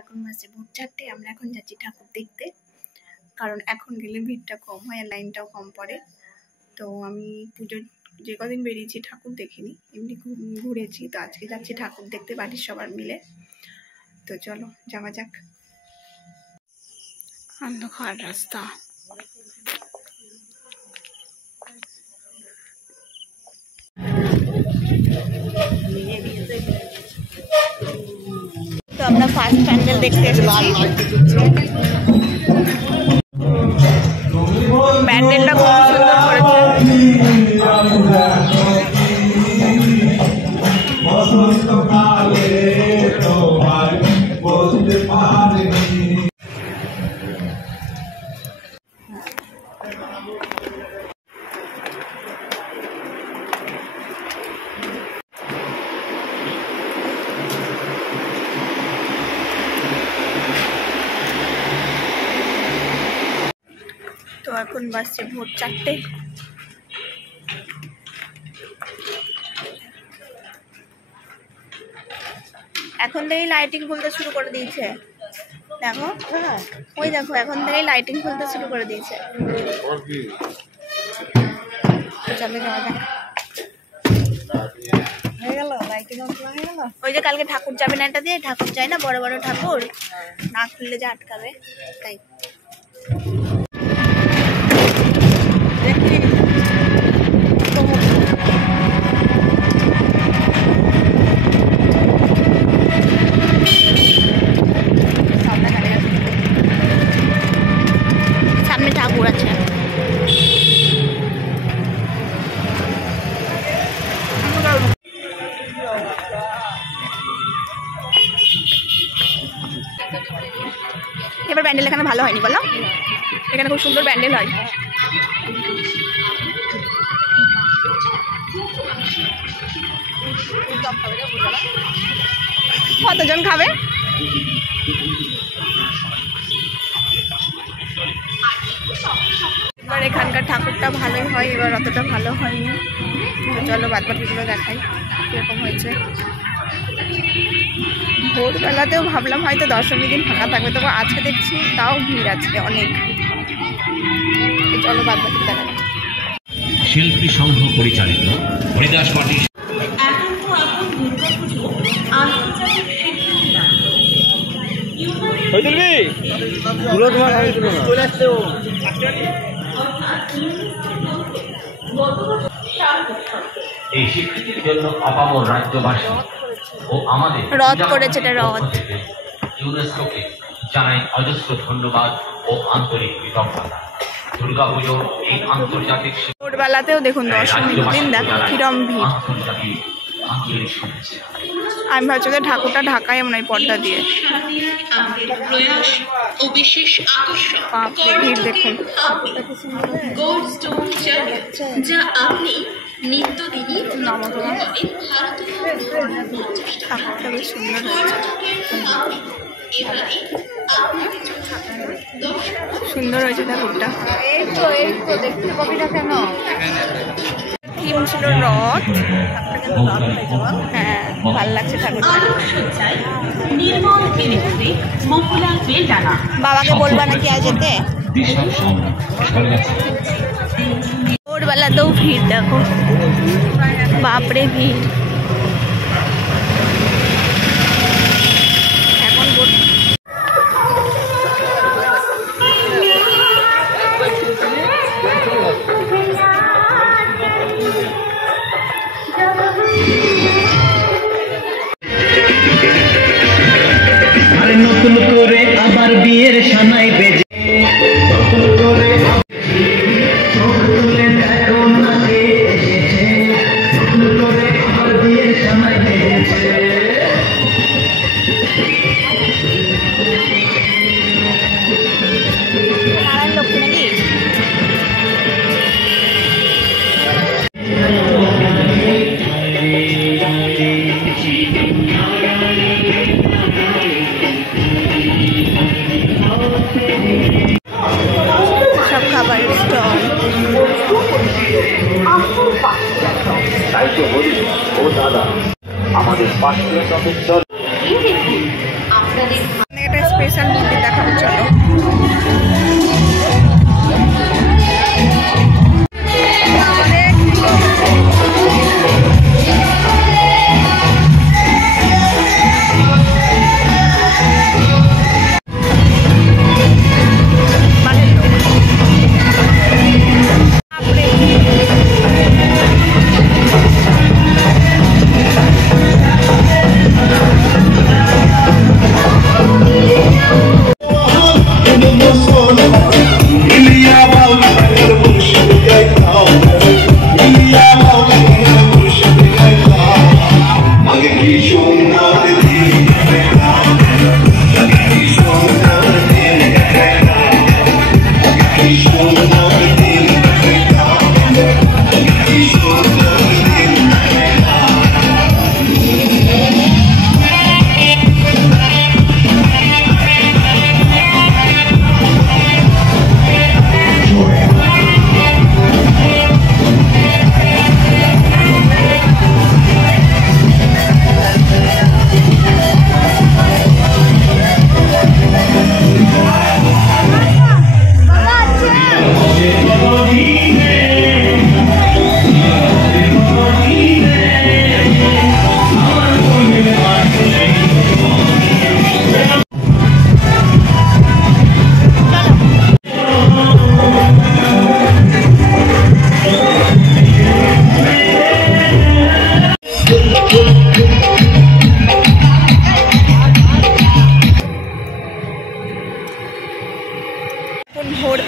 এখন বাজে ভোর 4টে। আমরা এখন যাচ্ছি ঠাকুর দেখতে, কারণ এখন গেলে ভিড়টা কম হয় আর লাইনটাও কম পড়ে। তো আমি পুজোর যে কদিন বেরিয়েছি ঠাকুর দেখিনি, এমনি ঘুরেছি। তো আজকে যাচ্ছি ঠাকুর দেখতে বাড়ির সবার মিলে। তো চলো যাওয়া যাক। অন্ধকার রাস্তা, তো আমরা ফার্স্ট প্যান্ডেল দেখতে এসেছি। প্যান্ডেলটা খুব সুন্দর করেছে। তো এখন বাজছে ভোর 4টে। এখন থেকেই লাইটিং খুলতে শুরু করে দিয়েছে। দেখো, ওই দেখো, এখন থেকেই লাইটিং খুলতে শুরু করে দিয়েছে। চলো যাওয়া যাক। ওই যে কালকে ঠাকুর যাবে না, এটা দিয়ে ঠাকুর যায় না, বড় বড় ঠাকুর না খুললে যে আটকাবে, তাই। সামনে ঠাকুর আছে। এবার প্যান্ডেল এখানে ভালো হয়নি বলো? এখানে খুব সুন্দর প্যান্ডেল হয়। কতজন খাবে? এবার এখানকার ঠাকুরটা ভালোই হয়, এবার অতটা ভালো হয়নি। তো চলো বাদ বাকিগুলো দেখাই কিরকম হয়েছে। ভোরবেলাতেও ভাবলাম হয়তো দশমী দিন ফাঁকা থাকবে, তবে আজকে দেখছি তাও ভিড় আছে অনেক। চলো বাদ বাকি দেখা যাক। শিল্পী সংঘ পরিচালিত হরিদাস মাটি এই স্বীকৃতির জন্য আপামর রাজ্যবাসী ও আমাদের রথ করেছে, এটা রথ। ইউনেস্কোকে জানাই অজস্র ধন্যবাদ ও আন্তরিক কৃতজ্ঞতা। দুর্গাপুজো এই আন্তর্জাতিক ভোরবেলাতেও দেখুন দশমীর দিন দেখো কিরম ভিড়। আমি ভাবছি যে ঠাকুরটা ঢাকায় মনে হয় পর্দা দিয়ে। বাপরে ভিড় দেখুন। ঠাকুরটা বেশ সুন্দর হয়েছে, সুন্দর হয়েছে ঠাকুরটা। থিম ছিল রথ। হ্যাঁ, ভালো লাগছে ঠাকুরটা। বাবাকে বলবা নাকি আজ যেতে? ভোরবেলাতেও ভিড় দেখো, বাপরে ভিড়। এখন নতুন করে আবার বিয়ের সানাই বেজে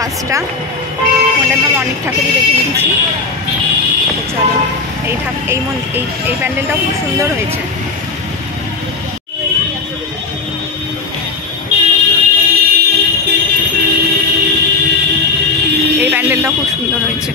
5টা। মনে আমি অনেক ঠাকুরই দেখে নিয়েছি। তো চলো, এই প্যান্ডেলটাও খুব সুন্দর হয়েছে। এই প্যান্ডেলটাও খুব সুন্দর হয়েছে।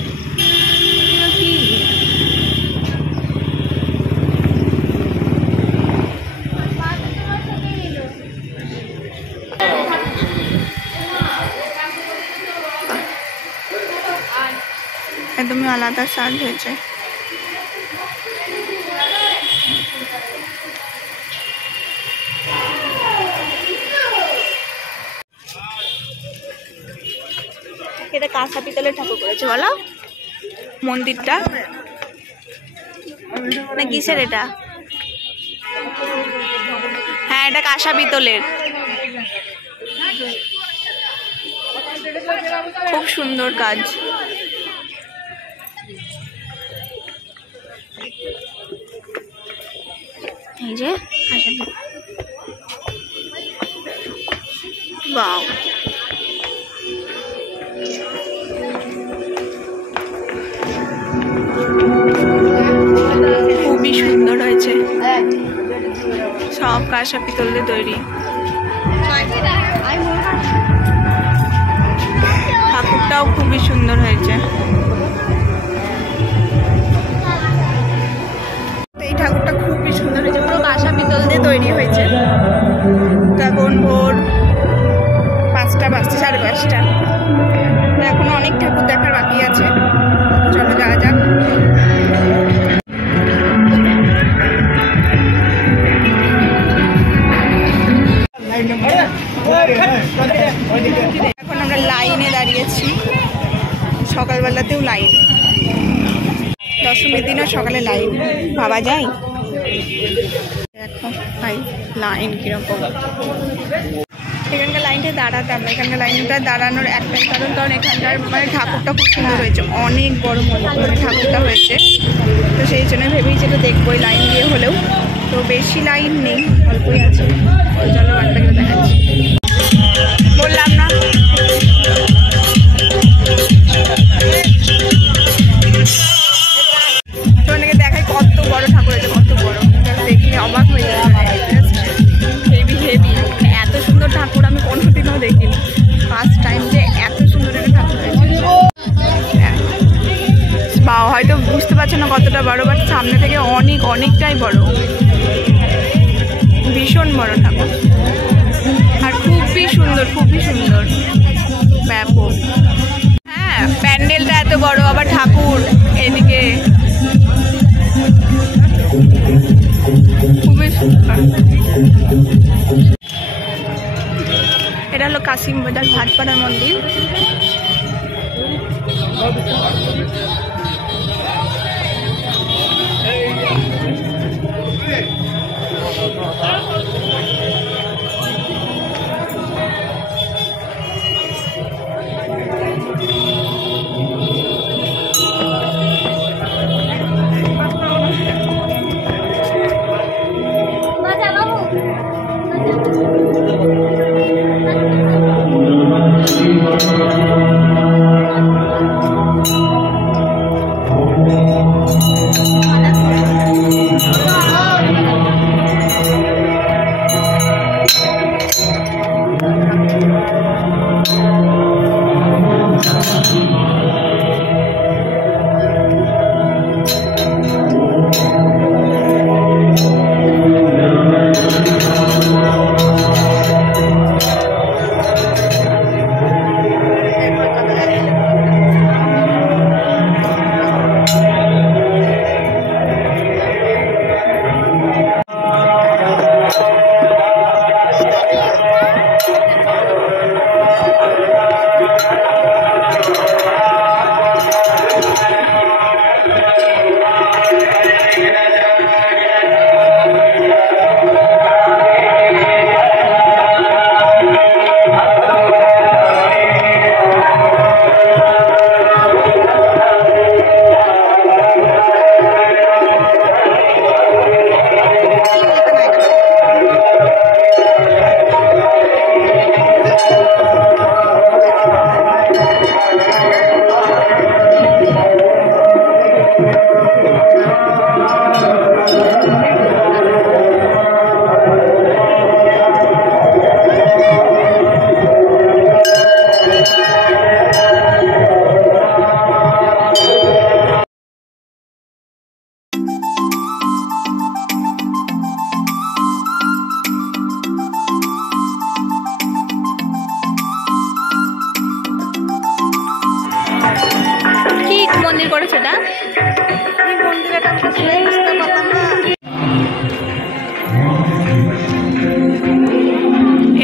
একদমই আলাদা সাজ হয়েছে। এটা কাঁসা পিতলের ঠাকুর করেছে বলো, মন্দিরটা না কিসের এটা? হ্যাঁ, এটা কাঁসা পিতলের, খুব সুন্দর কাজ। এই যে বাও, খুবই সুন্দর হয়েছে, সব কাঁসা পিতল দিয়ে তৈরি। ঠাকুরটাও খুবই সুন্দর হয়েছে। এই ঠাকুরটা খুবই সুন্দর হয়েছে, পুরো কাঁসা পিতল দিয়ে তৈরি হয়েছে। এখন ভোর 5টা বাজছে, 5:30। এখনো অনেক ঠাকুর দেখার বাকি আছে, চলো যাওয়া যাক। এখন আমরা লাইনে দাঁড়িয়েছি, সকালবেলাতেও লাইন, দশমীর দিনও সকালে লাইন, ভাবা যায়? দেখো ভাই লাইন কিরকম। এখানকার লাইনটা দাঁড়াতাম না, এখানকার লাইনটা দাঁড়ানোর একটাই কারণ এখানকার মানে ঠাকুরটা খুব সুন্দর হয়েছে, অনেক বড় মানে ঠাকুরটা হয়েছে। তো সেই জন্য ভেবেই যেটা দেখবোই লাইন দিয়ে হলেও। তো বেশি লাইন নেই, অল্পই আছে। চলো বাচ্চাগুলো দেখাচ্ছি, বললাম না। তো অনেকে দেখায় কত বড় ঠাকুর হয়েছে, কত বড়, দেখলে অবাক হয়ে যাবে। হেভি হেভি, এত সুন্দর ঠাকুর আমি কোনোদিনও দেখিনি, ফার্স্ট টাইম যে এত সুন্দর একটা ঠাকুর হয়েছে। বা হয়তো বুঝতে পারছো না কতটা বড়, বাট সামনে থেকে অনেকটাই বড়, ভীষণ বড় ঠাকুর, আর খুবই সুন্দর, খুবই সুন্দর, ব্যাপক। হ্যাঁ, প্যান্ডেলটা এত বড়, আবার ঠাকুর এদিকে, খুবই সুন্দর। এটা হলো কাশিমবাজার ভাটপাড়া মন্দির।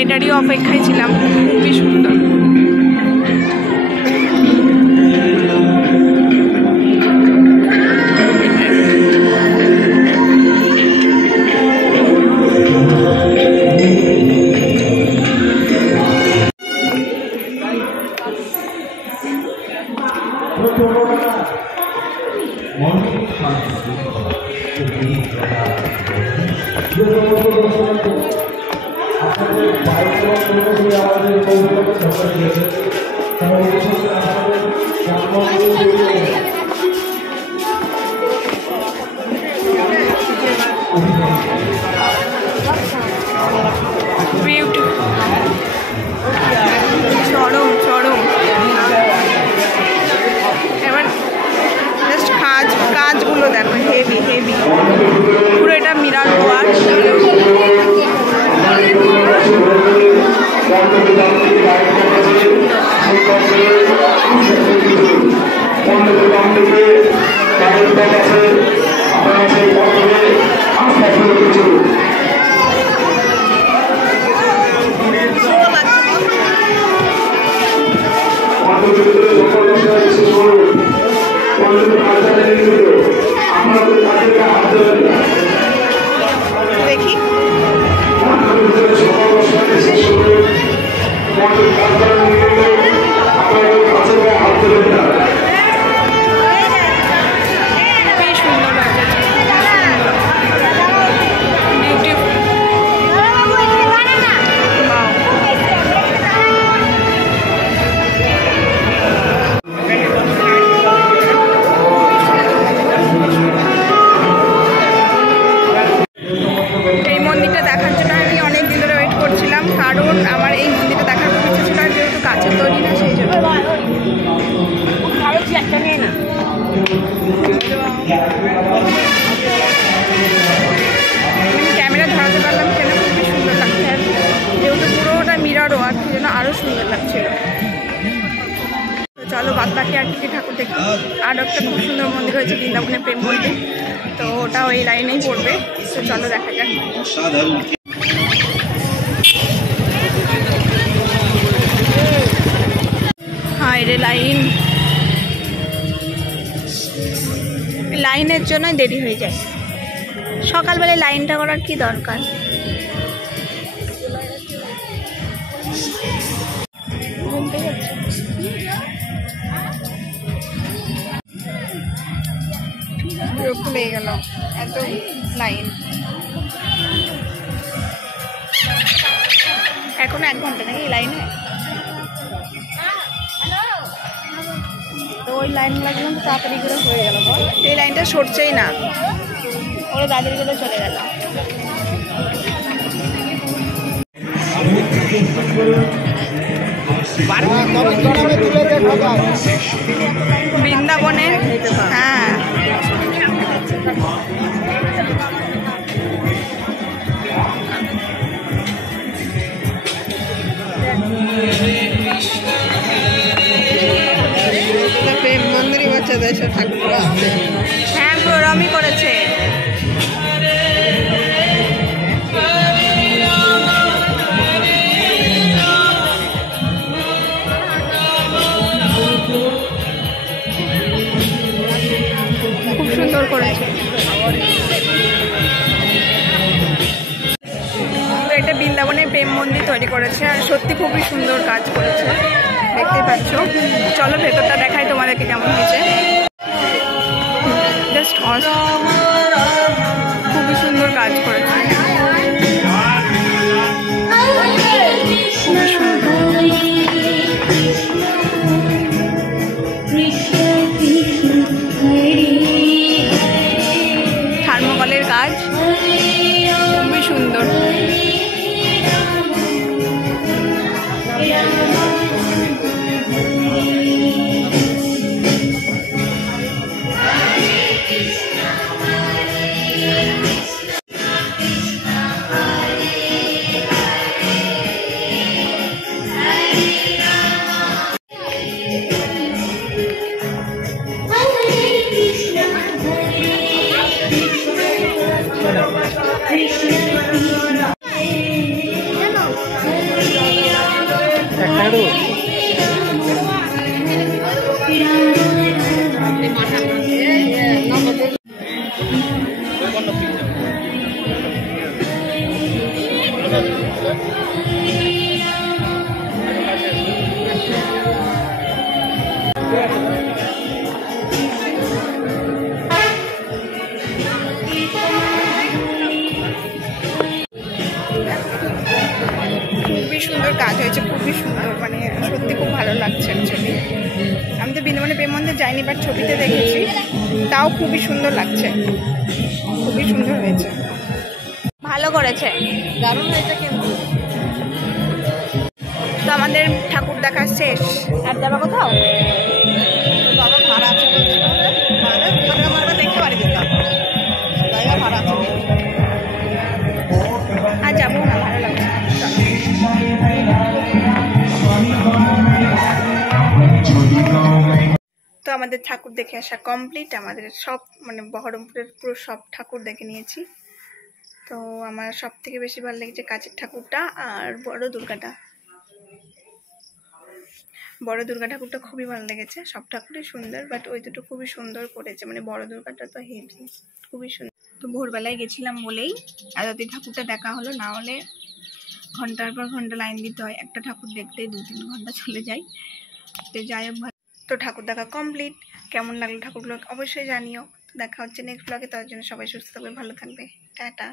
এটারই অপেক্ষায় ছিলাম। খুবই সুন্দর। এবার জাস্ট কাজগুলো দেখো, হেভি হেভি পুরো। এটা মিরার ওয়ার্ক। দেখি কারণ আমার এই মন্দিরটা দেখার খুব ইচ্ছে ছিল, আর যেহেতু কাছের তৈরি না সেই জন্য। ক্যামেরা ধরাতে পারলাম কেন, খুবই সুন্দর লাগছে। আর যেহেতু পুরোটা মিরার ওয়ার্ক, সেই জন্য আরও সুন্দর লাগছিল। তো চলো বাদ বাকি আর কি ঠাকুর দেখি। আর একটা খুব সুন্দর মন্দির হয়েছে বৃন্দাবনের প্রেম মন্দির, তো ওটা ওই লাইনেই পড়বে। তো চলো দেখা যাক। হায়রে লাইনের জন্যই দেরি হয়ে যায়। সকালবেলায় লাইনটা করার কি দরকার। বিরক্ত লেগে গেল এত লাইন। এখনো 1 ঘন্টা নাকি লাইনে। তো ওই লাইন লাগলাম, তাড়াতাড়ি করে হয়ে গেল। এই লাইনটা সরছেই না, ওরা দাঁড়িয়ে করে চলে গেল। বৃন্দাবনে হ্যাঁ প্রেম মন্দিরই বাচ্চাদের ঠাকুর আছে। হ্যাঁ প্রণামই করেছে। খুব সুন্দর করেছে। এটা বৃন্দাবনের প্রেম মন্দির তৈরি করেছে, আর সত্যি খুবই সুন্দর কাজ করেছে, দেখতে পাচ্ছ। চলো ভেতরটা দেখাই তোমাদেরকে কেমন হয়েছে। জাস্ট খুবই সুন্দর কাজ করেছে, খুবই সুন্দর। থার্মোকলের কাজ খুবই সুন্দর। কাজ হয়েছে, খুবই সুন্দর, মানে সত্যি খুব ভালো লাগছে অ্যাকচুয়ালি। আমি তো বৃন্দাবনে প্রেম মন্দির যাইনি, বাট ছবিতে দেখেছি, তাও খুবই সুন্দর লাগছে, খুবই সুন্দর হয়েছে, ভালো করেছে, দারুণ হয়েছে। কিন্তু তো আমাদের ঠাকুর দেখা শেষ, আর যাবা কোথাও? বাবা ভাড়া আছে দেখতে পারি, জায়গা ভাড়া আছে, আর যাবো না, ভালো লাগছে। তো আমাদের ঠাকুর দেখে আসা কমপ্লিট, আমাদের সব মানে বহরমপুরের পুরো সব ঠাকুর দেখে নিয়েছি। তো আমার সব থেকে বেশি ভালো লেগেছে কাছের ঠাকুরটা আর বড় দুর্গা ঠাকুরটা খুবই ভালো লেগেছে। সব ঠাকুরই সুন্দর, বাট ওই দুটো খুবই সুন্দর করেছে, মানে বড় দুর্গাটা তো হেভি, খুবই সুন্দর। তো ভোরবেলায় গেছিলাম বলেই এতদিন ঠাকুরটা দেখা হলো, না হলে ঘন্টার পর ঘন্টা লাইন দিতে হয়, একটা ঠাকুর দেখতেই 2-3 ঘন্টা চলে যায়। তো যাই হোক, তো ঠাকুর দেখা কমপ্লিট। কেমন লাগলো ঠাকুরগুলো অবশ্যই জানিও। দেখা হচ্ছে নেক্সট ব্লগে, তার জন্য সবাই সুস্থ থাকবে, ভালো থাকবে, টাটা।